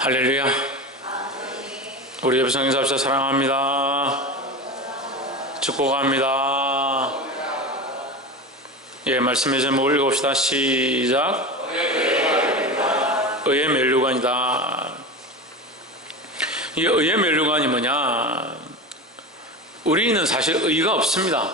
할렐루야. 우리 옆에 성인사합시다. 사랑합니다. 축복합니다. 예, 말씀의 제목을 읽어봅시다. 시작. 의의 면류관이다. 이 의의 면류관이 뭐냐? 우리는 사실 의가 없습니다.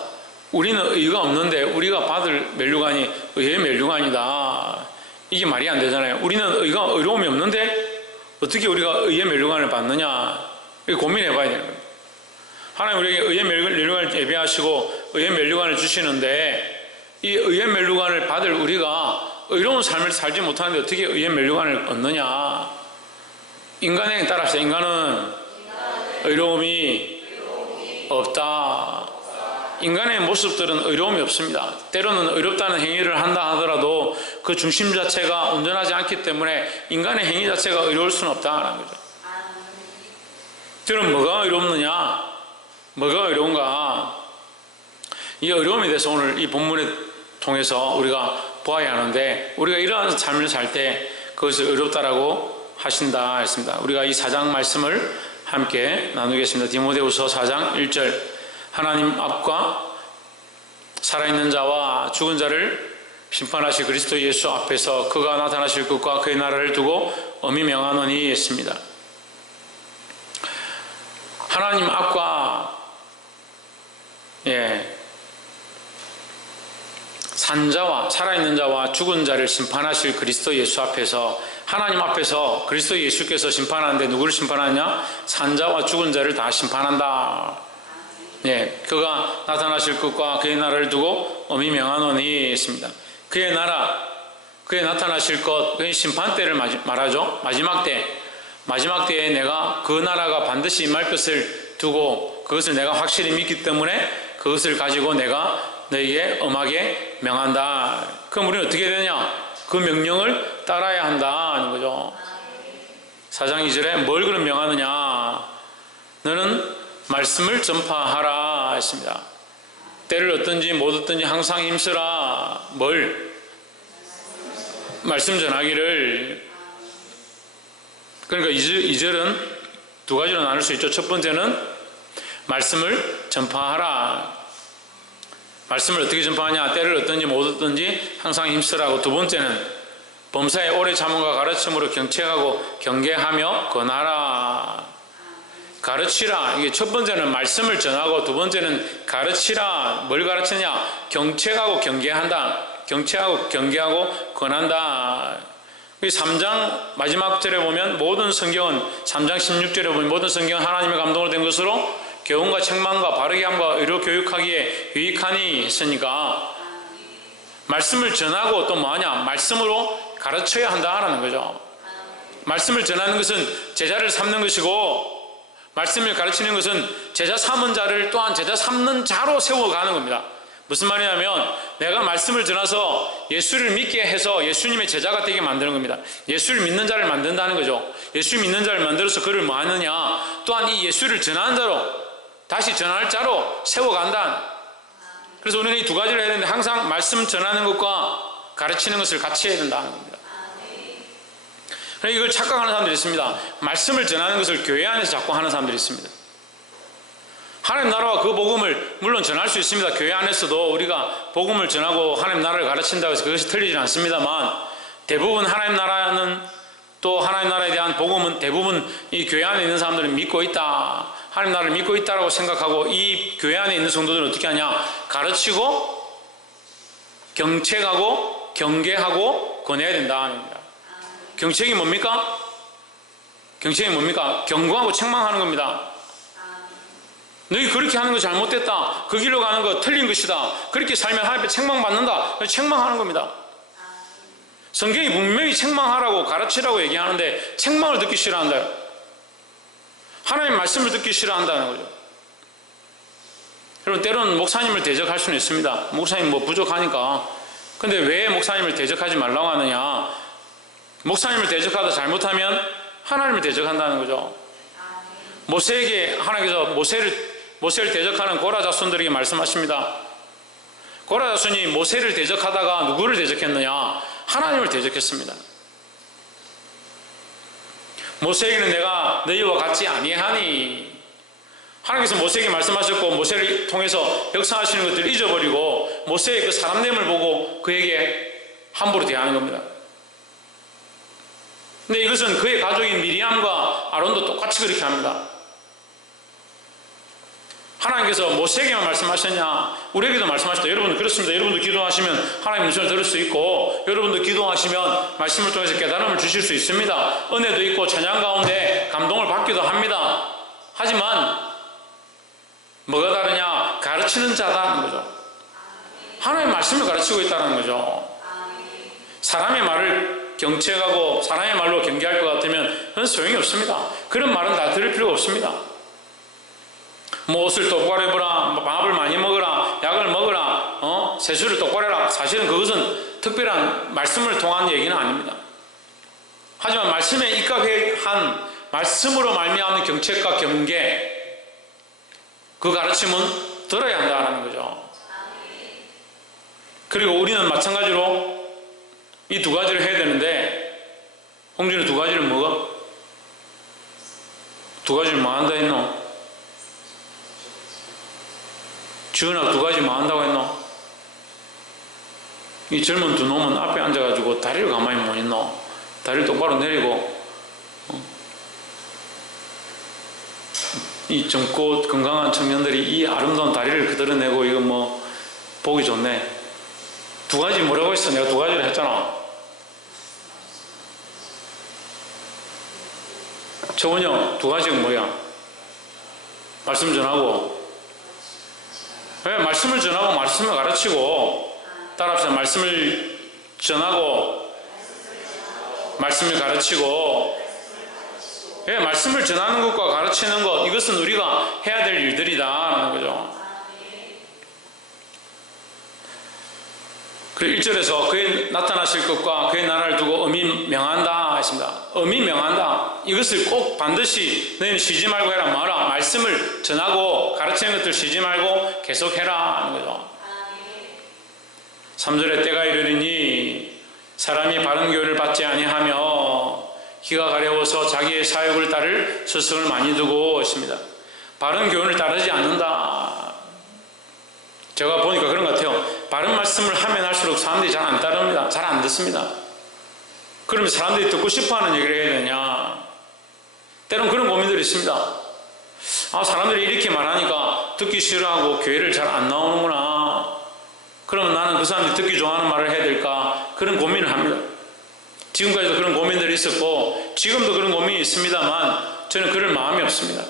우리는 의가 없는데 우리가 받을 면류관이 의의 면류관이다. 이게 말이 안 되잖아요. 우리는 의로움이 없는데 어떻게 우리가 의의 면류관을 받느냐? 이거 고민해 봐야 되는 거예요. 하나님 우리에게 의의 면류관을 예비하시고 의의 면류관을 주시는데 이 의의 면류관을 받을 우리가 의로운 삶을 살지 못하는데 어떻게 의의 면류관을 얻느냐? 인간에 따라서 인간은 의로움이 없다. 인간의 모습들은 의로움이 없습니다. 때로는 의롭다는 행위를 한다 하더라도 그 중심 자체가 온전하지 않기 때문에 인간의 행위 자체가 의로울 수는 없다는 거죠. 그럼 뭐가 의롭느냐? 뭐가 의로운가? 이 의로움에 대해서 오늘 이 본문을 통해서 우리가 보아야 하는데, 우리가 이러한 삶을 살 때 그것을 의롭다라고 하신다 했습니다. 우리가 이 4장 말씀을 함께 나누겠습니다. 디모데후서 4장 1절. 하나님 앞과 살아있는 자와 죽은 자를 심판하실 그리스도 예수 앞에서 그가 나타나실 것과 그의 나라를 두고 엄히 명하노니 했습니다. 하나님 앞과 산 자와 살아있는 자와 죽은 자를 심판하실 그리스도 예수 앞에서, 하나님 앞에서 그리스도 예수께서 심판하는데 누구를 심판하냐? 산 자와 죽은 자를 다 심판한다. 그가 나타나실 것과 그의 나라를 두고 엄히 명하노니 했습니다. 그의 나라, 그의 나타나실 것, 그의 심판 때를 말하죠. 마지막 때에 내가 그 나라가 반드시 임할 것을 두고 그것을 내가 확실히 믿기 때문에 그것을 가지고 내가 너희에게 엄하게 명한다. 그럼 우리는 어떻게 되느냐? 그 명령을 따라야 한다는 거죠. 4장 2절에 뭘 그럼 명하느냐? 너는 말씀을 전파하라 했습니다. 때를 얻든지 못 얻든지 항상 힘쓰라. 뭘? 말씀 전하기를. 그러니까 2절은 두 가지로 나눌 수 있죠. 첫 번째는 말씀을 전파하라. 말씀을 어떻게 전파하냐? 때를 얻든지 못 얻든지 항상 힘쓰라고. 두 번째는 범사에 오래 참음과 가르침으로 경책하고 경계하며 권하라. 가르치라. 이게 첫 번째는 말씀을 전하고 두 번째는 가르치라. 뭘 가르치냐? 경책하고 경계한다. 경책하고 경계하고 권한다. 3장 마지막 절에 보면 모든 성경은, 3장 16절에 보면 모든 성경은 하나님의 감동으로 된 것으로 교훈과 책망과 바르게 함과 의로 교육하기에 유익하니 했으니까 말씀을 전하고 또 뭐하냐? 말씀으로 가르쳐야 한다라는 거죠. 말씀을 전하는 것은 제자를 삼는 것이고, 말씀을 가르치는 것은 제자 삼은 자를 또한 제자 삼는 자로 세워가는 겁니다. 무슨 말이냐면 내가 말씀을 전해서 예수를 믿게 해서 예수님의 제자가 되게 만드는 겁니다. 예수를 믿는 자를 만든다는 거죠. 예수 믿는 자를 만들어서 그를 뭐 하느냐? 또한 이 예수를 전하는 자로, 다시 전할 자로 세워간다. 그래서 우리는 이 두 가지를 해야 되는데 항상 말씀 전하는 것과 가르치는 것을 같이 해야 된다는 겁니다. 이걸 착각하는 사람들이 있습니다. 말씀을 전하는 것을 교회 안에서 자꾸 하는 사람들이 있습니다. 하나님 나라와 그 복음을 물론 전할 수 있습니다. 교회 안에서도 우리가 복음을 전하고 하나님 나라를 가르친다고 해서 그것이 틀리지 않습니다만, 대부분 하나님 나라는, 또 하나님 나라에 대한 복음은 대부분 이 교회 안에 있는 사람들은 믿고 있다, 하나님 나라를 믿고 있다라고 생각하고 이 교회 안에 있는 성도들은 어떻게 하냐? 가르치고 경책하고 경계하고 권해야 된다는 겁니다. 경책이 뭡니까? 경책이 뭡니까? 경고하고 책망하는 겁니다. 너희 그렇게 하는 거 잘못됐다. 그 길로 가는 거 틀린 것이다. 그렇게 살면 하나님 앞에 책망받는다. 책망하는 겁니다. 성경이 분명히 책망하라고 가르치라고 얘기하는데 책망을 듣기 싫어한다. 하나님 말씀을 듣기 싫어한다는 거죠. 여러분, 때로는 목사님을 대적할 수는 있습니다. 목사님 뭐 부족하니까. 근데 왜 목사님을 대적하지 말라고 하느냐? 목사님을 대적하다 잘못하면 하나님을 대적한다는 거죠. 모세에게 하나님께서 모세를 대적하는 고라 자손들에게 말씀하십니다. 고라 자손이 모세를 대적하다가 누구를 대적했느냐? 하나님을 대적했습니다. 모세에게는 내가 너희와 같지 아니하니. 하나님께서 모세에게 말씀하셨고 모세를 통해서 역사하시는 것들을 잊어버리고 모세의 그 사람됨을 보고 그에게 함부로 대하는 겁니다. 근데 이것은 그의 가족인 미리암과 아론도 똑같이 그렇게 합니다. 하나님께서 모세에게만 말씀하셨냐? 우리에게도 말씀하셨다. 여러분도 그렇습니다. 여러분도 기도하시면 하나님의 음성을 들을 수 있고, 여러분도 기도하시면 말씀을 통해서 깨달음을 주실 수 있습니다. 은혜도 있고 찬양 가운데 감동을 받기도 합니다. 하지만 뭐가 다르냐? 가르치는 자다는 거죠. 하나님의 말씀을 가르치고 있다는 거죠. 사람의 말을 경책하고 사람의 말로 경계할 것 같으면 그건 소용이 없습니다. 그런 말은 다 들을 필요가 없습니다. 뭐 옷을 똑바로 입어라, 밥을 많이 먹어라, 약을 먹어라, 세수를 똑바로 해라. 사실은 그것은 특별한 말씀을 통한 얘기는 아닙니다. 하지만 말씀에 입각한 말씀으로 말미암는 경책과 경계, 그 가르침은 들어야 한다는 거죠. 그리고 우리는 마찬가지로 이 두 가지를 해야 되는데, 홍준이 두 가지를 뭐가? 두 가지를 뭐 한다 했노? 주은아 두 가지 뭐 한다고 했노? 이 젊은 두 놈은 앞에 앉아가지고 다리를 가만히 못 있노? 다리를 똑바로 내리고, 이 젊고 건강한 청년들이 이 아름다운 다리를 그대로 내고, 이거 뭐 보기 좋네. 두 가지 뭐라고 했어? 내가 두 가지를 했잖아. 저번에 두 가지가 뭐야? 말씀 전하고, 왜 말씀을 전하고 말씀을 가르치고, 따라합시다. 말씀을 전하고 말씀을 가르치고. 왜 말씀을 전하는 것과 가르치는 것, 이것은 우리가 해야 될 일들이다라는 거죠. 그리고 1절에서 그의 나타나실 것과 그의 나라를 두고 엄히 명한다 했습니다. 엄히 명한다. 이것을 꼭 반드시 너희는 쉬지 말고 해라. 뭐하라? 말씀을 전하고 가르치는 것들 쉬지 말고 계속해라 하는 거죠. 3절에 때가 이르리니 사람이 바른 교훈을 받지 아니하며 기가 가려워서 자기의 사욕을 따를 스승을 많이 두고 있습니다. 바른 교훈을 따르지 않는다. 제가 보니까 그런 것 같아요. 바른 말씀을 하면 할수록 사람들이 잘 안 따릅니다. 잘 안 듣습니다. 그러면 사람들이 듣고 싶어하는 얘기를 해야 되냐? 때론 그런 고민들이 있습니다. 사람들이 이렇게 말하니까 듣기 싫어하고 교회를 잘 안 나오는구나. 그러면 나는 그 사람들이 듣기 좋아하는 말을 해야 될까? 그런 고민을 합니다. 지금까지도 그런 고민들이 있었고 지금도 그런 고민이 있습니다만 저는 그럴 마음이 없습니다.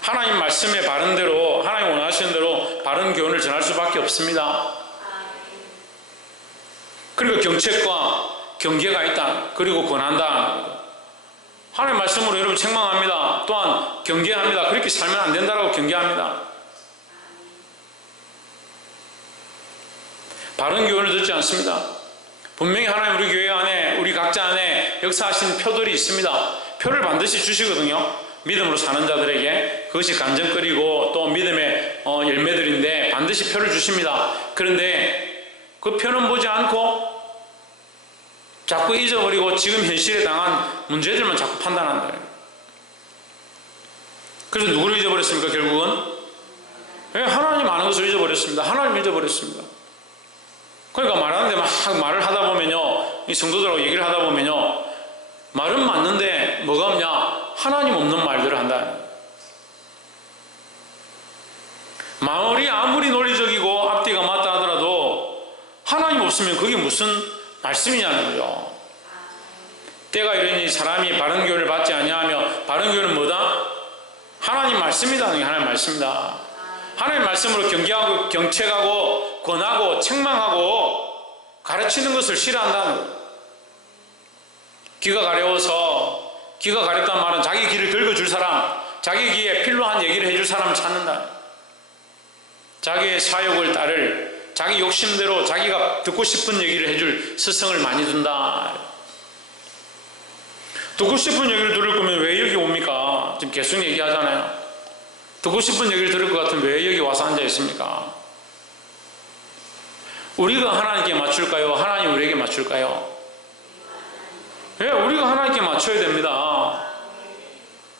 하나님 말씀에 바른 대로, 하나님 원하시는 대로 바른 교훈을 전할 수밖에 없습니다. 그리고 경책과 경계가 있다. 그리고 권한다. 하나님 말씀으로 여러분 책망합니다. 또한 경계합니다. 그렇게 살면 안 된다라고 경계합니다. 바른 교훈을 듣지 않습니다. 분명히 하나님 우리 교회 안에, 우리 각자 안에 역사하시는 표들이 있습니다. 표를 반드시 주시거든요. 믿음으로 사는 자들에게 그것이 간증거리고 또 믿음의 열매들인데 반드시 표를 주십니다. 그런데 그 표는 보지 않고 자꾸 잊어버리고 지금 현실에 당한 문제들만 자꾸 판단한다. 그래서 누구를 잊어버렸습니까? 결국은 하나님 아는 것을 잊어버렸습니다. 하나님 잊어버렸습니다. 그러니까 말하는데 막 말을 하다 보면요, 이 성도들하고 얘기를 하다 보면요, 말은 맞는데 뭐가 없냐? 하나님 없는 말들을 한다. 말이 아무리 논리적이고 앞뒤가 맞다 하더라도 하나님 없으면 그게 무슨 말씀이냐는 거죠. 때가 이르니 사람이 바른 교훈을 받지 아니하며, 바른 교훈은 뭐다? 하나님 말씀이다. 하나님 말씀이다. 하나님 말씀으로 경계하고 경책하고 권하고 책망하고 가르치는 것을 싫어한다는 거예요. 귀가 가려워서, 귀가 가렵다는 말은 자기 귀를 긁어줄 사람, 자기 귀에 필요한 얘기를 해줄 사람을 찾는다. 자기의 사욕을 따를, 자기 욕심대로 자기가 듣고 싶은 얘기를 해줄 스승을 많이 둔다. 듣고 싶은 얘기를 들을 거면 왜 여기 옵니까? 지금 계속 얘기하잖아요. 듣고 싶은 얘기를 들을 것 같으면 왜 여기 와서 앉아 있습니까? 우리가 하나님께 맞출까요? 하나님 우리에게 맞출까요? 예, 우리가 하나님께 맞춰야 됩니다.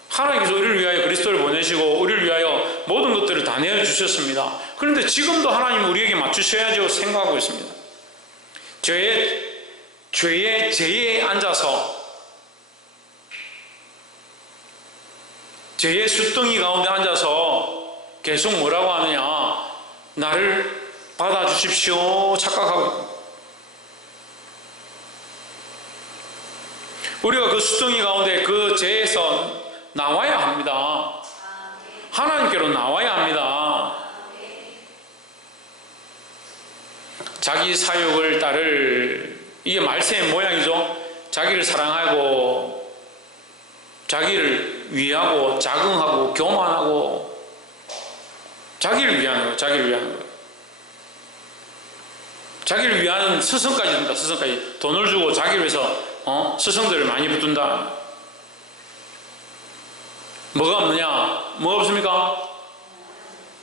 하나님께서 우리를 위하여 그리스도를 보내시고 우리를 위하여 모든 것들을 다 내어주셨습니다. 그런데 지금도 하나님 우리에게 맞추셔야죠 생각하고 있습니다. 죄의 제에 앉아서 죄의 숫덩이 가운데 앉아서 계속 뭐라고 하느냐, 나를 받아주십시오 착각하고, 우리가 그 숫덩이 가운데 그 죄에서 나와야 합니다. 하나님께로 나와야 합니다. 자기 사욕을 따를, 이게 말세의 모양이죠. 자기를 사랑하고 자기를 위하고 자긍하고 교만하고 자기를 위하는 거예요. 자기를 위하는 거예요. 자기를 위하는 스승까지 든다. 스승까지 돈을 주고 자기를 위해서 스승들을 많이 붙든다. 뭐가 없느냐? 뭐가 없습니까?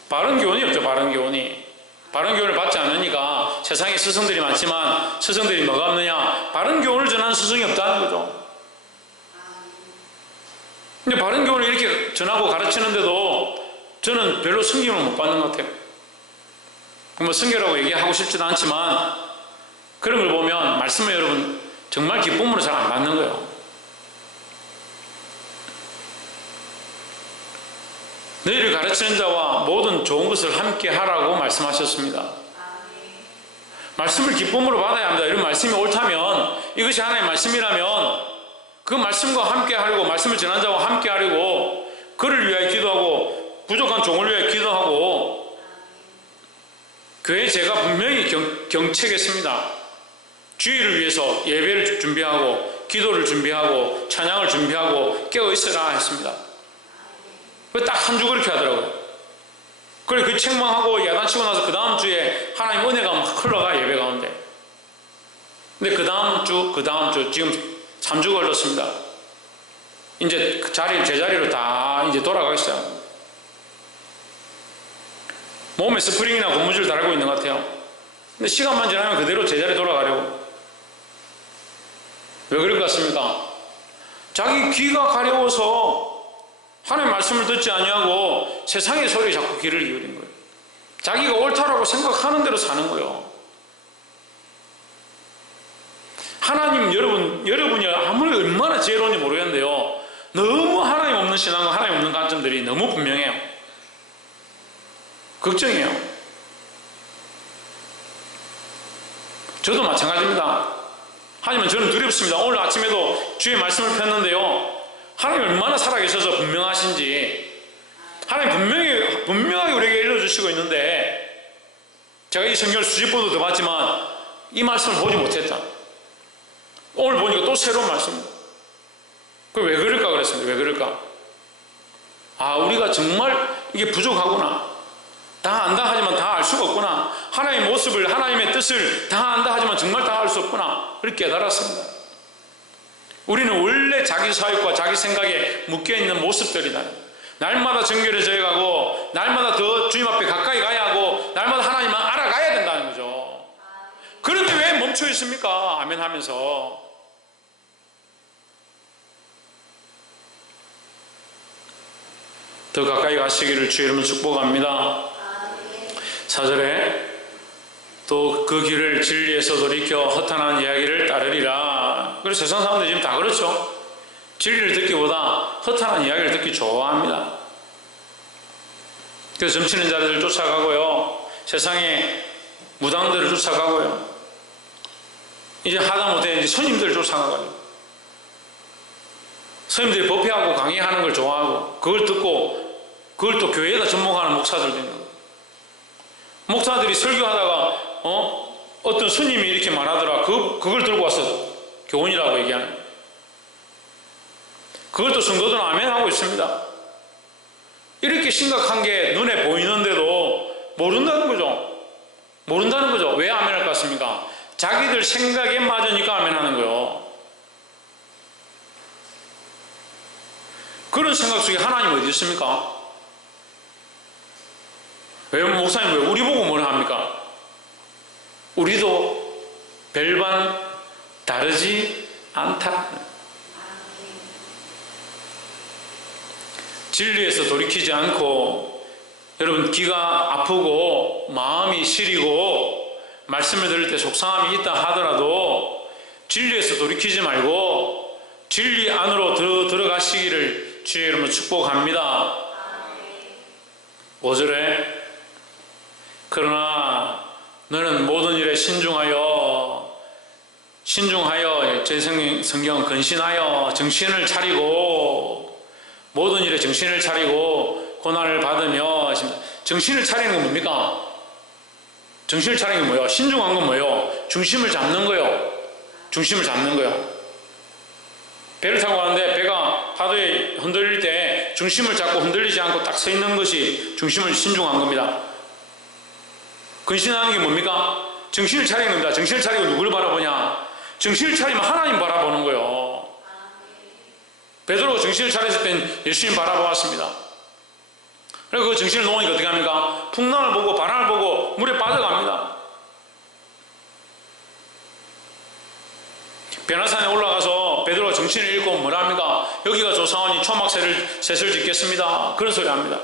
바른 교훈이 없죠. 바른 교훈이. 바른 교훈을 받지 않으니까 세상에 스승들이 많지만 스승들이 뭐가 없느냐? 바른 교훈을 전하는 스승이 없다는 거죠. 근데 바른 교훈을 이렇게 전하고 가르치는데도 저는 별로 승김을 못 받는 것 같아요. 뭐 승계라고 얘기하고 싶지도 않지만 그런 걸 보면 말씀을 여러분 정말 기쁨으로 잘 안 받는 거예요. 너희를 가르치는 자와 모든 좋은 것을 함께 하라고 말씀하셨습니다. 말씀을 기쁨으로 받아야 합니다. 이런 말씀이 옳다면, 이것이 하나님의 말씀이라면 그 말씀과 함께 하려고, 말씀을 전한 자와 함께 하려고 그를 위하여 기도하고 부족한 종을 위하여 기도하고, 교회 제가 분명히 경책했습니다. 주일을 위해서 예배를 준비하고 기도를 준비하고 찬양을 준비하고 깨어 있어라 했습니다. 딱 한 주 그렇게 하더라고요. 그래 그 책망하고 야단치고 나서 그 다음 주에 하나님 은혜가 막 흘러가, 예배 가운데. 근데 그 다음 주 지금 3주 걸렸습니다. 이제 그 제자리로 다 이제 돌아가겠어요. 몸에 스프링이나 고무줄 달고 있는 것 같아요. 근데 시간만 지나면 그대로 제자리 돌아가려고. 왜 그럴 것 같습니까? 자기 귀가 가려워서 하나님의 말씀을 듣지 아니하고 세상의 소리에 자꾸 귀를 기울인 거예요. 자기가 옳다라고 생각하는 대로 사는 거예요. 하나님, 여러분이 아무리 얼마나 지혜로운지 모르겠는데요, 너무 하나님 없는 신앙과 하나님 없는 관점들이 너무 분명해요. 걱정이에요. 저도 마찬가지입니다. 하지만 저는 두렵습니다. 오늘 아침에도 주의 말씀을 폈는데요, 하나님 얼마나 살아계셔서 분명하신지, 하나님 분명하게 우리에게 일러주시고 있는데, 제가 이 성경을 수십 번도 더 봤지만 이 말씀을 보지 못했다. 오늘 보니까 또 새로운 말씀입니다. 왜 그럴까 그랬습니다. 왜 그럴까? 우리가 정말 이게 부족하구나. 다 안다 하지만 다 알 수가 없구나. 하나님의 모습을, 하나님의 뜻을 다 안다 하지만 정말 다 알 수 없구나. 그렇게 깨달았습니다. 우리는 원래 자기 사역과 자기 생각에 묶여있는 모습들이다. 날마다 정결해져 가고 날마다 더 주님 앞에 가까이 가야 하고 날마다 하나님만 알아가야 된다는 거죠. 그런데 왜 멈춰 있습니까? 아멘 하면서. 더 가까이 가시기를 주의 이름으로 축복합니다. 4절에 또 그 길을 진리에서 돌이켜 허탄한 이야기를 따르리라. 그래서 세상 사람들이 지금 다 그렇죠. 진리를 듣기보다 허탄한 이야기를 듣기 좋아합니다. 그래서 점치는 자들을 쫓아가고요, 세상의 무당들을 쫓아가고요, 이제 하다못해 이제 스님들을 쫓아가고요, 스님들이 법회하고 강의하는 걸 좋아하고 그걸 듣고 그걸 또 교회에다 접목하는 목사들도 있는 거예요. 목사들이 설교하다가 어떤 스님이 이렇게 말하더라. 그걸 들고 와서 교훈이라고 얘기하는 거예요. 그걸 또 성도들은 아멘하고 있습니다. 이렇게 심각한 게 눈에 보이는데도 모른다는 거죠. 모른다는 거죠. 왜 아멘할 것 같습니까? 자기들 생각에 맞으니까 아멘하는 거예요. 그런 생각 속에 하나님 어디 있습니까? 왜 목사님 왜 우리 보고 뭐라 합니까? 우리도 별반 다르지 않다. 진리에서 돌이키지 않고 여러분 귀가 아프고 마음이 시리고 말씀을 들을 때 속상함이 있다 하더라도 진리에서 돌이키지 말고 진리 안으로 들어가시기를 주의 이름으로 축복합니다. 5절에 그러나 너는 모든 일에 신중하여 제 성경 근신하여 정신을 차리고 모든 일에 정신을 차리고 고난을 받으며 정신을 차리는 건 뭡니까? 정신을 차리는 건 뭐예요? 신중한 건 뭐예요? 중심을 잡는 거예요. 중심을 잡는 거예요. 배를 타고 가는데 배가 파도에 흔들릴 때 중심을 잡고 흔들리지 않고 딱 서 있는 것이 중심을 신중한 겁니다. 근신하는 게 뭡니까? 정신을 차리는 겁니다. 정신을 차리고 누구를 바라보냐? 정신을 차리면 하나님 바라보는 거예요. 베드로가 정신을 차렸을 땐 예수님 바라보았습니다. 그리고 그 정신을 놓으니까 어떻게 합니까? 풍랑을 보고 바람을 보고 물에 빠져갑니다. 변화산에 올라가서 베드로가 정신을 잃고 뭐라 합니까? 여기가 조사오니 초막새를 셋을 짓겠습니다. 그런 소리 합니다.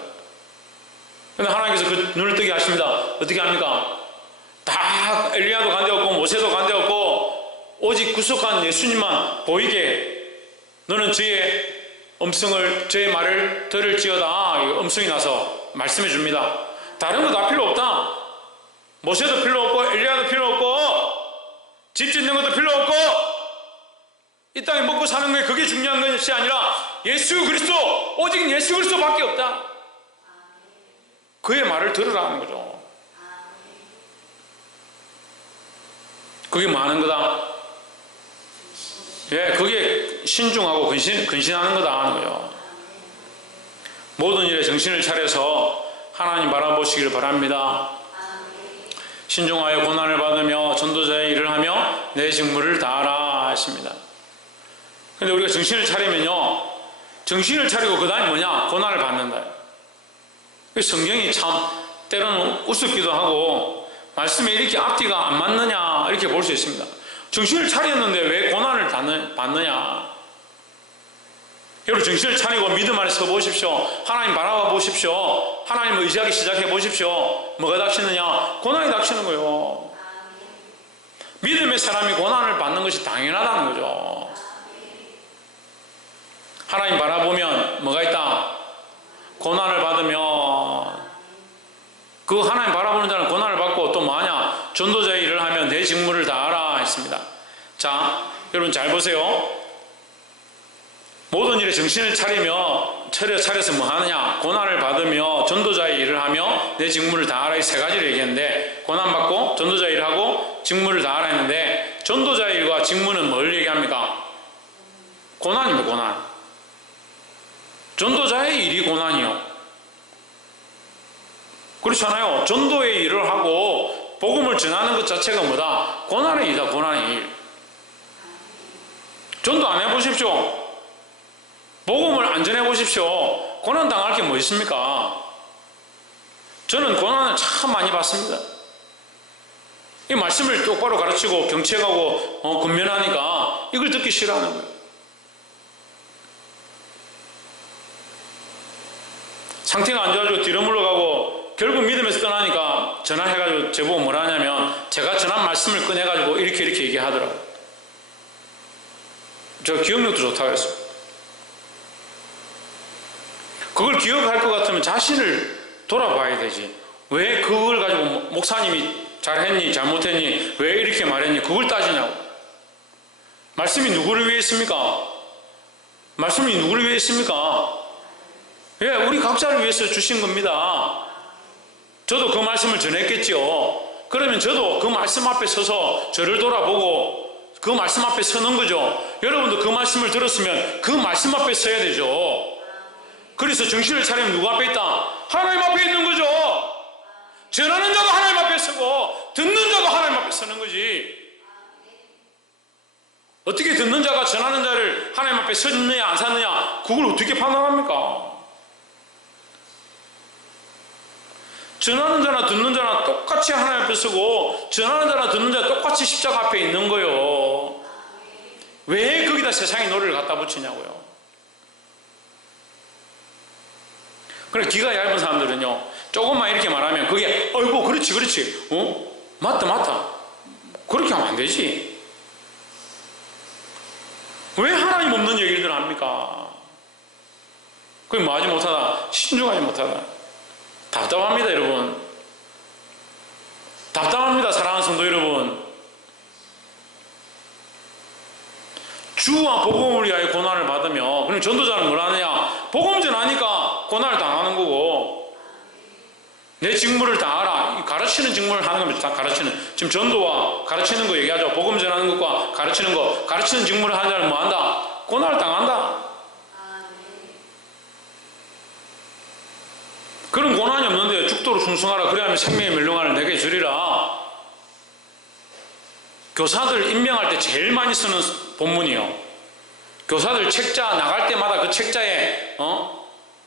그런데 하나님께서 그 눈을 뜨게 하십니다. 어떻게 합니까? 다 엘리야도 간데없고 모세도 간데없고 오직 구속한 예수님만 보이게 너는 저의 저의 말을 들을지어다. 음성이 나서 말씀해 줍니다. 다른 거 다 필요 없다. 모세도 필요 없고 엘리야도 필요 없고 집 짓는 것도 필요 없고 이 땅에 먹고 사는 게 그게 중요한 것이 아니라 예수 그리스도, 오직 예수 그리스도밖에 없다. 그의 말을 들으라는 거죠. 그게 많은 거다. 예, 그게 신중하고 근신하는 거다 하는 거예요. 모든 일에 정신을 차려서 하나님 바라보시기를 바랍니다. 신중하여 고난을 받으며 전도자의 일을 하며 내 직무를 다하라 하십니다. 근데 우리가 정신을 차리면요, 정신을 차리고 그 다음에 뭐냐? 고난을 받는다. 성경이 참 때로는 우습기도 하고 말씀에 이렇게 앞뒤가 안 맞느냐 이렇게 볼 수 있습니다. 정신을 차렸는데 왜 고난을 받느냐? 여러분 정신을 차리고 믿음 안에 서 보십시오. 하나님 바라봐 보십시오. 하나님을 의지하기 시작해 보십시오. 뭐가 닥치느냐? 고난이 닥치는 거예요. 믿음의 사람이 고난을 받는 것이 당연하다는 거죠. 하나님 바라보면 뭐가 있다? 고난을 받으면 그 하나님 바라보는 자는 고난을 받고 또 뭐하냐? 전도자의 일을 하면 내 직무를 다하라 했습니다. 자, 여러분 잘 보세요. 모든 일에 정신을 차려서 뭐 하느냐? 고난을 받으며 전도자의 일을 하며 내 직무를 다하라. 이 세 가지를 얘기했는데 고난받고 전도자의 일을 하고 직무를 다하라 했는데 전도자의 일과 직무는 뭘 얘기합니까? 고난입니다. 고난. 전도자의 일이 고난이요. 그렇잖아요. 전도의 일을 하고 복음을 전하는 것 자체가 뭐다? 고난의 일이다. 고난의 일. 전도 안 해보십시오. 복음을 안 전해보십시오. 고난 당할 게 뭐 있습니까? 저는 고난을 참 많이 받습니다. 이 말씀을 똑바로 가르치고 경책하고 권면하니까 이걸 듣기 싫어하는 거예요. 상태가 안 좋아지고 뒤로 물러가고 결국 믿음에서 떠나니까 전화해가지고 제보고 뭐라 하냐면 제가 전한 말씀을 꺼내가지고 이렇게 얘기하더라고요. 제가 기억력도 좋다고 했어요. 그걸 기억할 것 같으면 자신을 돌아봐야 되지. 왜 그걸 가지고 목사님이 잘했니 잘못했니 왜 이렇게 말했니 그걸 따지냐고. 말씀이 누구를 위해 했습니까? 말씀이 누구를 위해 했습니까? 예, 우리 각자를 위해서 주신 겁니다. 저도 그 말씀을 전했겠죠. 그러면 저도 그 말씀 앞에 서서 저를 돌아보고 그 말씀 앞에 서는 거죠. 여러분도 그 말씀을 들었으면 그 말씀 앞에 서야 되죠. 그래서 정신을 차리면 누구 앞에 있다? 하나님 앞에 있는 거죠. 전하는 자도 하나님 앞에 서고 듣는 자도 하나님 앞에 서는 거지. 어떻게 듣는 자가 전하는 자를 하나님 앞에 섰느냐 안 섰느냐 그걸 어떻게 판단합니까? 전하는 자나 듣는 자나 똑같이 하나님 앞에 서고 전하는 자나 듣는 자나 똑같이 십자가 앞에 있는 거예요. 왜 거기다 세상의 노래를 갖다 붙이냐고요. 그래 귀가 얇은 사람들은요 조금만 이렇게 말하면 그게 어이구 그렇지 그렇지 맞다 그렇게 하면 안 되지. 왜 하나님 없는 얘기를 합니까? 그게 뭐 하지 못하다, 신중하지 못하다. 답답합니다 여러분. 답답합니다 사랑하는 성도 여러분. 주와 복음을 위하여 고난을 받으며, 그럼 전도자는 뭘 하느냐? 복음 전하니까 고난을 당하는 거고, 내 직무를 다하라. 가르치는 직무를 하는 겁니다. 다 가르치는. 지금 전도와 가르치는 거 얘기하죠. 복음 전하는 것과 가르치는 거. 가르치는 직무를 하는 자는 뭐 한다? 고난을 당한다. 그런 고난이 없는데 죽도록 충성하라. 그래야면 생명의 멸망을 내게 주리라. 교사들 임명할 때 제일 많이 쓰는 본문이요. 교사들 책자 나갈 때마다 그 책자에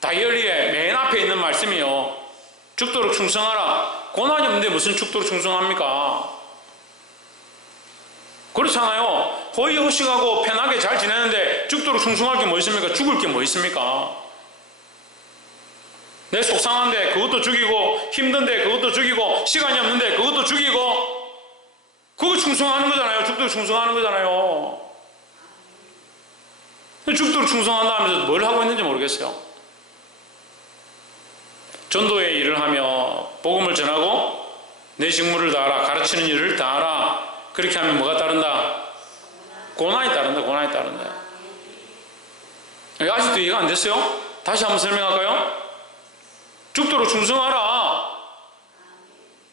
다이어리에 맨 앞에 있는 말씀이요. 죽도록 충성하라. 고난이 없는데 무슨 죽도록 충성합니까? 그렇잖아요. 호의호식하고 편하게 잘 지내는데 죽도록 충성할 게 뭐 있습니까? 죽을 게 뭐 있습니까? 내 속상한데 그것도 죽이고, 힘든데 그것도 죽이고, 시간이 없는데 그것도 죽이고, 그거 충성하는 거잖아요. 죽도록 충성하는 거잖아요. 죽도록 충성한다 하면서 뭘 하고 있는지 모르겠어요. 전도의 일을 하며 복음을 전하고 내 직무를 다하라. 가르치는 일을 다하라. 그렇게 하면 뭐가 따른다? 고난이 따른다. 고난이 따른다. 아직도 이해가 안 됐어요? 다시 한번 설명할까요? 죽도록 충성하라.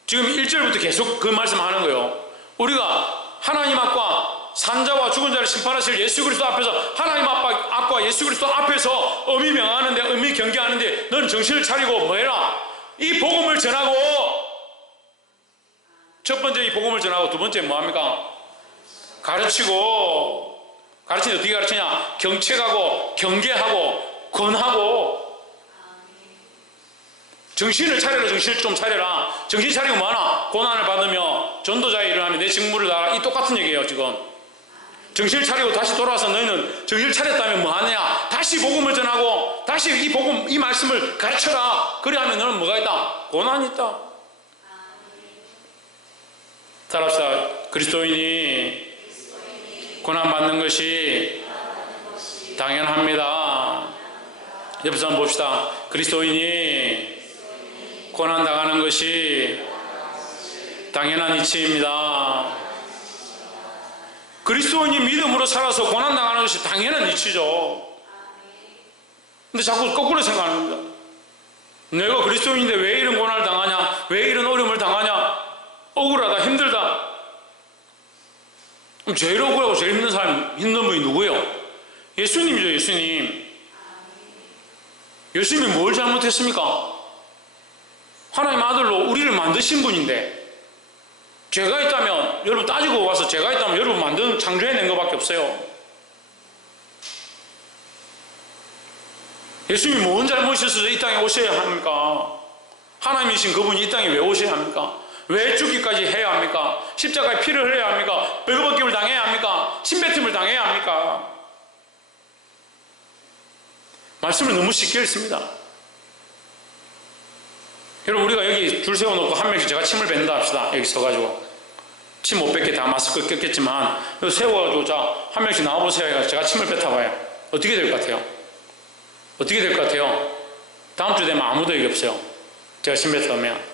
지금 1절부터 계속 그 말씀하는 거예요. 우리가 하나님 앞과 산자와 죽은 자를 심판하실 예수 그리스도 앞에서, 하나님 앞과 예수 그리스도 앞에서 엄히 명하는데, 엄히 경계하는데 너는 정신을 차리고 뭐해라? 이 복음을 전하고, 첫 번째 이 복음을 전하고, 두 번째 뭐합니까? 가르치고. 가르치는데 어떻게 가르치냐? 경책하고 경계하고 권하고. 정신을 차려라. 정신을 좀 차려라. 정신 차리고 뭐하나? 고난을 받으며 전도자의 일을 하며 내 직무를 다하라. 이 똑같은 얘기예요 지금. 정신을 차리고 다시 돌아와서 너희는 정신을 차렸다면 뭐하느냐? 다시 복음을 전하고 다시 이 복음, 이 말씀을 가르쳐라. 그래 하면 너는 뭐가 있다? 고난이 있다. 따라합시다. 그리스도인이 고난받는 것이 당연합니다. 옆에서 한번 봅시다. 그리스도인이 고난당하는 것이 당연한 이치입니다. 그리스도인이 믿음으로 살아서 고난당하는 것이 당연한 이치죠. 근데 자꾸 거꾸로 생각하는 겁니다. 내가 그리스도인인데 왜 이런 고난을 당하냐? 왜 이런 어려움을 당하냐? 억울하다, 힘들다. 그럼 제일 억울하고 제일 힘든 사람, 힘든 분이 누구예요? 예수님이죠. 예수님. 예수님이 뭘 잘못했습니까? 하나님 아들로 우리를 만드신 분인데, 죄가 있다면, 여러분 따지고 와서 죄가 있다면 여러분 만든, 창조해낸 것밖에 없어요. 예수님이 뭔 잘못이 있어서 이 땅에 오셔야 합니까? 하나님이신 그분이 이 땅에 왜 오셔야 합니까? 왜 죽기까지 해야 합니까? 십자가에 피를 흘려야 합니까? 벌거벗김을 당해야 합니까? 침뱉음을 당해야 합니까? 말씀을 너무 쉽게 읽습니다. 여러분, 우리가 여기 줄 세워놓고 한 명씩 제가 침을 뱉는다 합시다. 여기 서가지고. 침 못 뱉게 다 마스크 꼈겠지만, 여기 세워가지고, 자, 한 명씩 나와보세요. 해가지고 제가 침을 뱉어봐요. 어떻게 될 것 같아요? 어떻게 될 것 같아요? 다음 주 되면 아무도 얘기 없어요. 제가 침 뱉으면.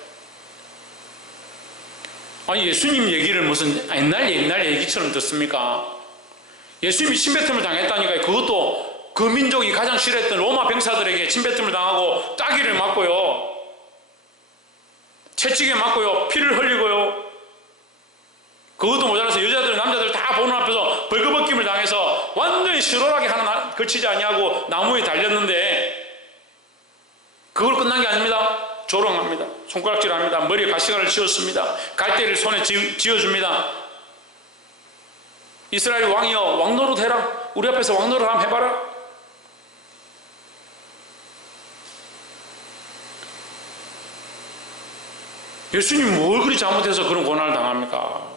아니, 예수님 얘기를 무슨 옛날 얘기처럼 듣습니까? 예수님이 침뱉음을 당했다니까요. 그것도 그 민족이 가장 싫어했던 로마 병사들에게 침뱉음을 당하고 따기를 맞고요. 채찍에 맞고요. 피를 흘리고요. 그것도 모자라서 여자들 남자들 다 보는 앞에서 벌거벗김을 당해서 완전히 시원하게 하나 걸치지 아니하고 나무에 달렸는데, 그걸 끝난 게 아닙니다. 조롱합니다. 손가락질합니다. 머리에 가시관을 씌웠습니다. 갈대를 손에 쥐어줍니다. 이스라엘 왕이여, 왕노릇 해라. 우리 앞에서 왕노릇 한번 해봐라. 예수님 뭘 그리 잘못해서 그런 고난을 당합니까?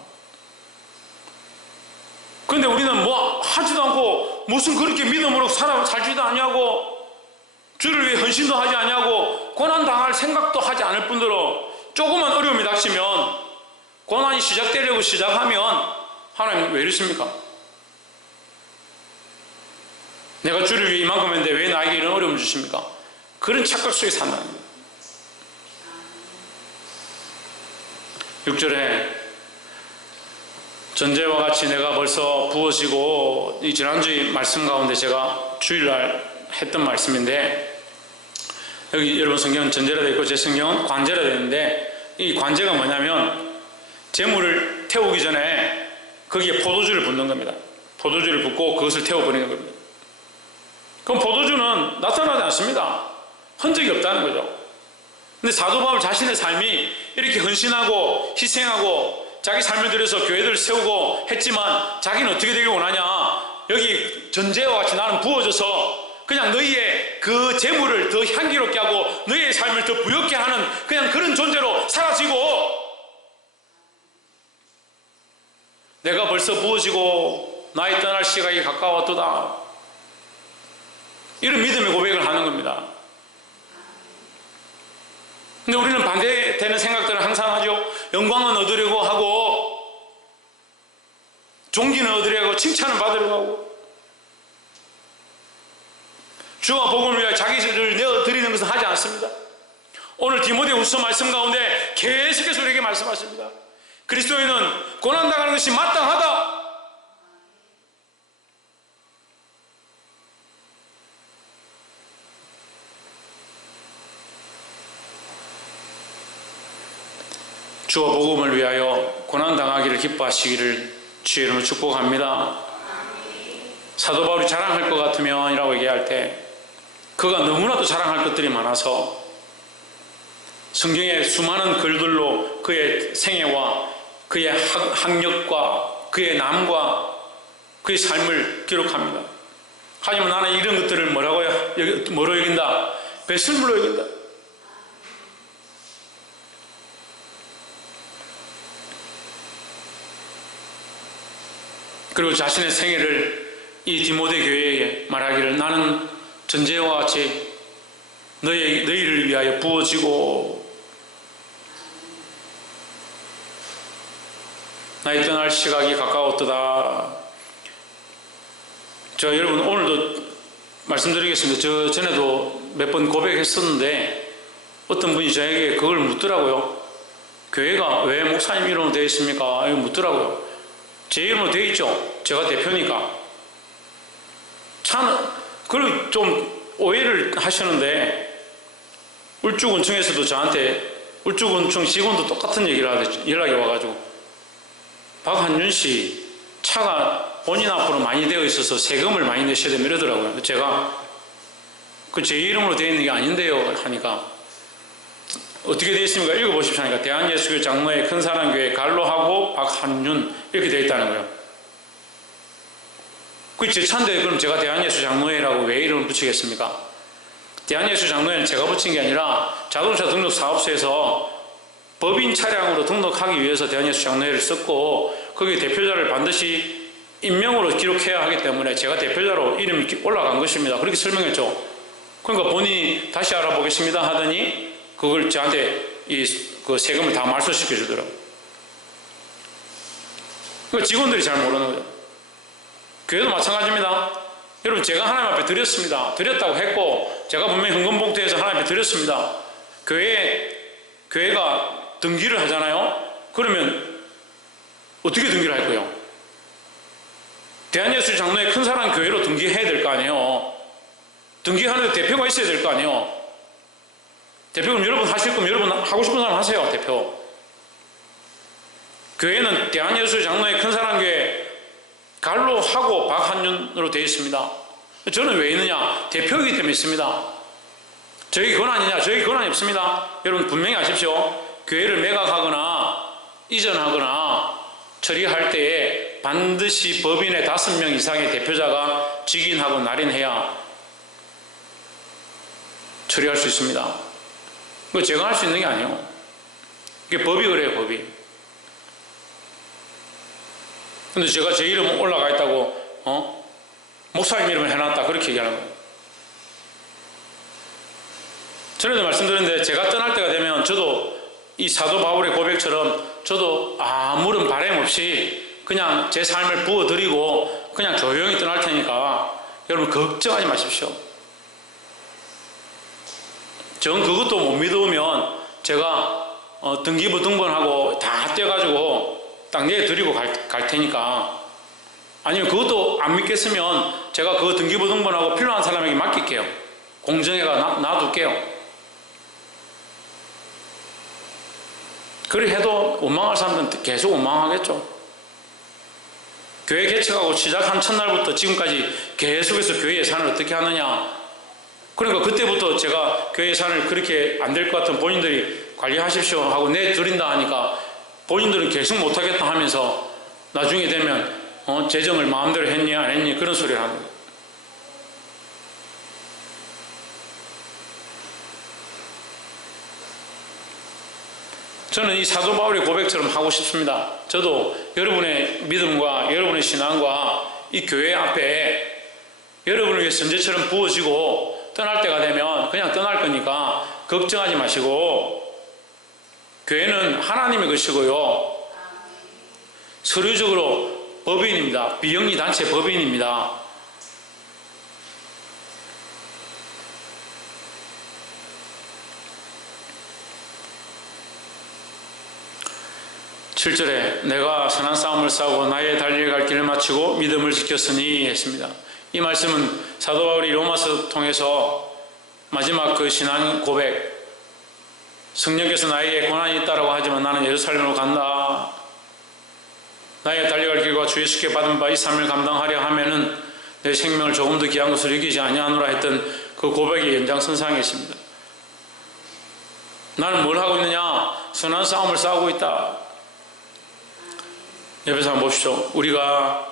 그런데 우리는 뭐 하지도 않고 무슨 그렇게 믿음으로 살지도 아니하고 주를 위해 헌신도 하지 아니하고 고난당할 생각도 하지 않을 뿐더러 조그만 어려움이 닥치면 고난이 시작되려고 시작하면 하나님 왜 이러십니까? 내가 주를 위해 이만큼 했는데 왜 나에게 이런 어려움을 주십니까? 그런 착각 속에 산다는 거예요. 6절에 전제와 같이 내가 벌써 부어지고, 이 지난주의 말씀 가운데 제가 주일날 했던 말씀인데, 여기 여러분 성경은 전제라 되어 있고 제 성경은 관제라 되어 있는데, 이 관제가 뭐냐면 재물을 태우기 전에 거기에 포도주를 붓는 겁니다. 포도주를 붓고 그것을 태워버리는 겁니다. 그럼 포도주는 나타나지 않습니다. 흔적이 없다는 거죠. 근데 사도 바울 자신의 삶이 이렇게 헌신하고 희생하고 자기 삶을 들여서 교회들을 세우고 했지만 자기는 어떻게 되길 원하냐? 여기 전제와 같이 나는 부어져서 그냥 너희의 그 재물을 더 향기롭게 하고 너희의 삶을 더 부엽게 하는 그냥 그런 존재로 사라지고, 내가 벌써 부어지고 나의 떠날 시각이 가까웠도다, 이런 믿음의 고백을 하는 겁니다. 근데 우리는 반대되는 생각들을 항상 하죠. 영광은 얻으려고 하고 존귀는 얻으려고 하고 칭찬을 받으려고 하고 주와 복음을 위하여 자기를 내어드리는 것은 하지 않습니다. 오늘 디모데후서 말씀 가운데 계속해서 우리에게 말씀하십니다. 그리스도인은 고난당하는 것이 마땅하다. 주와 복음을 위하여 고난당하기를 기뻐하시기를 주의 이름으로 축복합니다. 사도 바울이 자랑할 것 같으면 이라고 얘기할 때 그가 너무나도 자랑할 것들이 많아서 성경의 수많은 글들로 그의 생애와 그의 학력과 그의 남과 그의 삶을 기록합니다. 하지만 나는 이런 것들을 뭐로 여긴다? 배설물로 여긴다. 그리고 자신의 생애를 이 디모데 교회에게 말하기를, 나는 전제와 같이 너희를 위하여 부어지고 나의 떠날 시각이 가까웠도다. 저 여러분 오늘도 말씀드리겠습니다. 저 전에도 몇 번 고백했었는데 어떤 분이 저에게 그걸 묻더라고요. 교회가 왜 목사님 이름으로 되어 있습니까? 이거 묻더라고요. 제 이름으로 되어 있죠. 제가 대표니까. 그걸 좀 오해를 하시는데, 울주군청에서도 저한테, 울주군청 직원도 똑같은 얘기를 하더니 연락이 와가지고, 박한윤 씨 차가 본인 앞으로 많이 되어 있어서 세금을 많이 내셔야 되면 이러더라고요. 제가 그 제 이름으로 되어 있는 게 아닌데요 하니까, 어떻게 되어 있습니까? 읽어보십시오 하니까 대한예수교 장로회 큰사랑교회 갈로하고 박한윤 이렇게 되어 있다는 거예요. 그게 제 차인데 그럼 제가 대한예수 장로회라고 왜 이름을 붙이겠습니까? 대한예수 장로회는 제가 붙인 게 아니라 자동차 등록 사업소에서 법인 차량으로 등록하기 위해서 대한예수 장로회를 썼고, 거기에 대표자를 반드시 인명으로 기록해야 하기 때문에 제가 대표자로 이름이 올라간 것입니다. 그렇게 설명했죠. 그러니까 본인이 다시 알아보겠습니다 하더니 그걸 저한테 그 세금을 다 말소시켜 주더라고요. 그러니까 직원들이 잘 모르는 거죠. 교회도 마찬가지입니다. 여러분, 제가 하나님 앞에 드렸습니다. 드렸다고 했고, 제가 분명히 헌금봉투에서 하나님 앞에 드렸습니다. 교회가 등기를 하잖아요. 그러면 어떻게 등기를 할 거예요? 대한예수 장로회 큰사랑 교회로 등기해야 될 거 아니에요. 등기하는데 대표가 있어야 될 거 아니에요. 대표 그럼 여러분 하실 거면 여러분 하고 싶은 사람 하세요. 대표. 교회는 대한예수 장로회 큰사랑교회 갈로하고 박한윤으로 되어 있습니다. 저는 왜 있느냐? 대표이기 때문에 있습니다. 저에게 권한이냐? 저에게 권한이 없습니다. 여러분 분명히 아십시오. 교회를 매각하거나 이전하거나 처리할 때에 반드시 법인의 5명 이상의 대표자가 직인하고 날인해야 처리할 수 있습니다. 그거 제가 할 수 있는 게 아니에요. 이게 법이 그래요, 법이. 근데 제가 제 이름 올라가 있다고 목사님 이름을 해놨다 그렇게 얘기하는 거예요. 전에도 말씀드렸는데 제가 떠날 때가 되면 저도 이 사도 바울의 고백처럼 저도 아무런 바람 없이 그냥 제 삶을 부어드리고 그냥 조용히 떠날 테니까 여러분 걱정하지 마십시오. 전 그것도 못 믿으면 제가 등기부 등본하고 다 떼가지고 땅내에 드리고 갈 테니까, 아니면 그것도 안 믿겠으면 제가 그 등기부 등본하고 필요한 사람에게 맡길게요. 공정해가 놔둘게요. 그래 해도 원망할 사람들은 계속 원망하겠죠. 교회 개척하고 시작한 첫날부터 지금까지 계속해서 교회 예산을 어떻게 하느냐. 그러니까 그때부터 제가 교회 예산을 그렇게 안 될 것 같은 본인들이 관리하십시오 하고 내드린다 하니까 본인들은 계속 못하겠다 하면서 나중에 되면 재정을 마음대로 했니 안 했니 그런 소리를 하는 거예요. 저는 이 사도 바울의 고백처럼 하고 싶습니다. 저도 여러분의 믿음과 여러분의 신앙과 이 교회 앞에 여러분을 위해 선제처럼 부어지고 떠날 때가 되면 그냥 떠날 거니까 걱정하지 마시고, 교회는 하나님의 것이고요, 서류적으로 법인입니다. 비영리 단체 법인입니다. 칠 절에 내가 선한 싸움을 싸우고 나의 달려갈 길을 마치고 믿음을 지켰으니 했습니다. 이 말씀은 사도 바울이 로마서 통해서 마지막 그 신앙 고백, 성령께서 나에게 고난이 있다라고 하지만 나는 예루살렘으로 간다, 나의 달려갈 길과 주 예수께 받은 바 이 삶을 감당하려 하면은 내 생명을 조금 더 귀한 것으로 여기지 아니하노라 했던 그 고백의 연장선상에 있습니다. 나는 뭘 하고 있느냐? 선한 싸움을 싸우고 있다. 옆에서 한번 봅시오. 우리가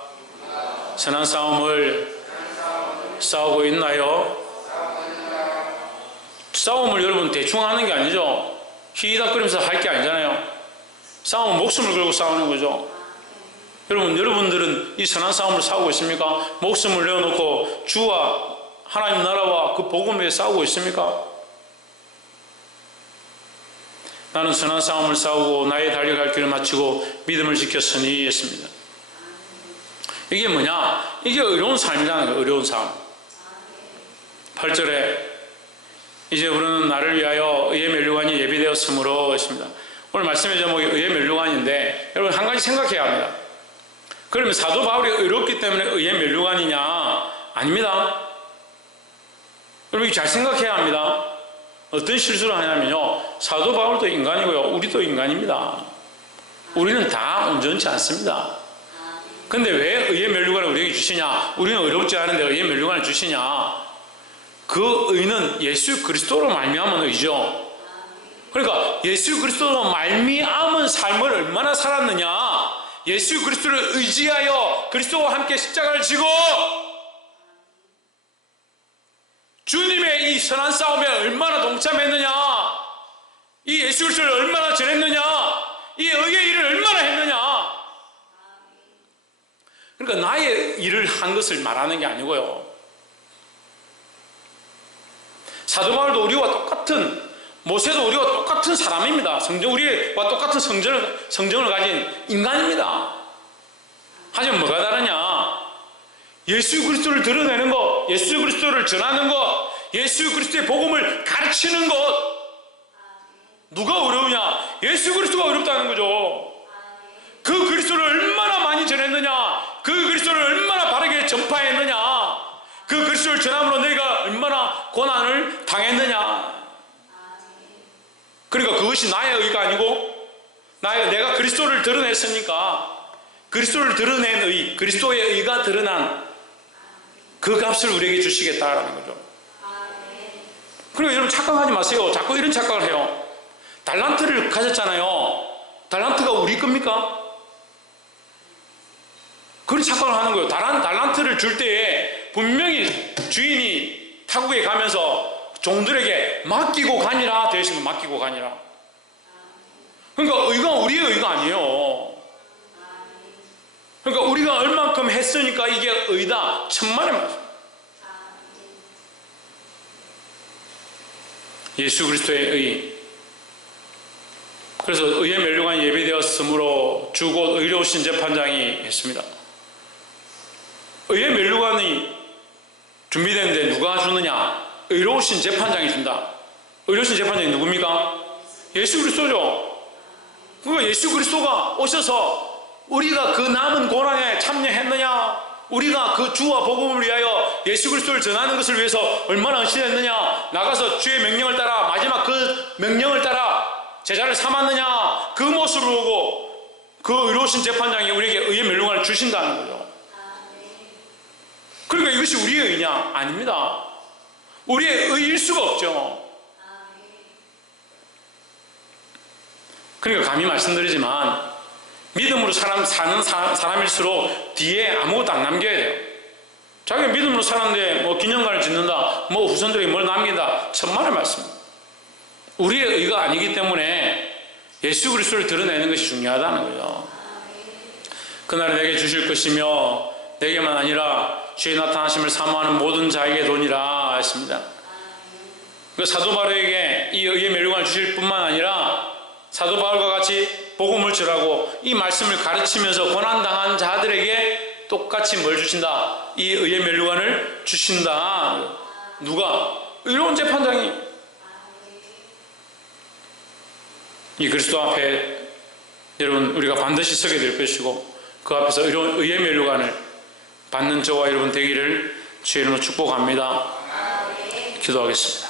선한 싸움을 싸우고 있나요? 싸움을 여러분 대충 하는 게 아니죠. 희희닥거리면서 할 게 아니잖아요. 싸움은 목숨을 걸고 싸우는 거죠. 여러분들은 이 선한 싸움을 싸우고 있습니까? 목숨을 내어놓고 주와 하나님 나라와 그 복음을 위해 싸우고 있습니까? 나는 선한 싸움을 싸우고 나의 달려갈 길을 마치고 믿음을 지켰으니 했습니다. 이게 뭐냐? 이게 어려운 삶이라는 거예요. 어려운 삶. 8절에 이제 우리는 나를 위하여 의의 면류관이 예비되었으므로 했습니다. 오늘 말씀의 제목이 의의 면류관인데 여러분 한 가지 생각해야 합니다. 그러면 사도 바울이 의롭기 때문에 의의 면류관이냐? 아닙니다. 여러분 잘 생각해야 합니다. 어떤 실수를 하냐면요, 사도 바울도 인간이고요, 우리도 인간입니다. 우리는 다 온전치 않습니다. 근데 왜 의의 면류관을 우리에게 주시냐? 우리는 의롭지 않은데 의의 면류관을 주시냐? 그 의는 예수 그리스도로 말미암은 의죠. 그러니까 예수 그리스도로 말미암은 삶을 얼마나 살았느냐? 예수 그리스도를 의지하여 그리스도와 함께 십자가를 지고 주님의 이 선한 싸움에 얼마나 동참했느냐, 이 예수 그리스도를 얼마나 전했느냐, 이 의의 일을 얼마나 했느냐. 그러니까 나의 일을 한 것을 말하는 게 아니고요, 사도 바울도 우리와 똑같은, 모세도 우리와 똑같은 사람입니다. 우리와 똑같은 성정을 가진 인간입니다. 하지만 뭐가 다르냐? 예수 그리스도를 드러내는 것, 예수 그리스도를 전하는 것, 예수 그리스도의 복음을 가르치는 것. 누가 어려우냐? 예수 그리스도가 어렵다는 거죠. 그 그리스도를 얼마나 많이 전했느냐, 그 그리스도를 얼마나 바르게 전파했느냐, 그 그리스도를 전함으로 너희가 얼마나 고난을 당했느냐. 그러니까 그것이 나의 의가 아니고 내가 그리스도를 드러냈으니까 그리스도를 드러낸 의, 그리스도의 의가 드러난 그 값을 우리에게 주시겠다라는 거죠. 그리고 여러분 착각하지 마세요. 자꾸 이런 착각을 해요. 달란트를 가졌잖아요. 달란트가 우리 겁니까? 그런 착각을 하는 거예요. 달란트를 줄 때에 분명히 주인이 타국에 가면서 종들에게 맡기고 가니라 되어 있으면 맡기고 가니라. 그러니까 의가 우리의 의가 아니에요. 그러니까 우리가 얼만큼 했으니까 이게 의다. 천만의 말씀. 예수 그리스도의 의. 그래서 의의 면류관이 예비되었으므로 주 곧 의로우신 재판장이 했습니다. 의의 면류관이 준비되는데 누가 주느냐? 의로우신 재판장이 준다. 의로우신 재판장이 누굽니까? 예수 그리스도죠. 그러니까 예수 그리스도가 오셔서 우리가 그 남은 고난에 참여했느냐? 우리가 그 주와 복음을 위하여 예수 그리스도를 전하는 것을 위해서 얼마나 헌신했느냐? 나가서 주의 명령을 따라 마지막 그 명령을 따라 제자를 삼았느냐? 그 모습을 보고 그 의로우신 재판장이 우리에게 의의 면류관을 주신다는 거죠. 그러니까 이것이 우리의 의냐? 아닙니다. 우리의 의일 수가 없죠. 그러니까 감히 말씀드리지만 믿음으로 사는 사람일수록 뒤에 아무것도 안 남겨야 돼요. 자기가 믿음으로 사는데 뭐 기념관을 짓는다, 뭐 후손들에게 뭘 남긴다, 천만의 말씀입니다. 우리의 의가 아니기 때문에 예수 그리스도를 드러내는 것이 중요하다는 거죠. 그날에 내게 주실 것이며 내게만 아니라 주의 나타나심을 사모하는 모든 자에게 도니라 했습니다. 그 사도 바울에게 이 의의 면류관을 주실 뿐만 아니라 사도 바울과 같이 복음을 전하고 이 말씀을 가르치면서 고난당한 자들에게 똑같이 뭘 주신다? 이 의의 면류관을 주신다. 누가? 의로운 재판장이. 이 그리스도 앞에 여러분 우리가 반드시 서게 될 것이고 그 앞에서 의의 면류관을 받는 저와 여러분 되기를 주의 이름으로 축복합니다. 기도하겠습니다.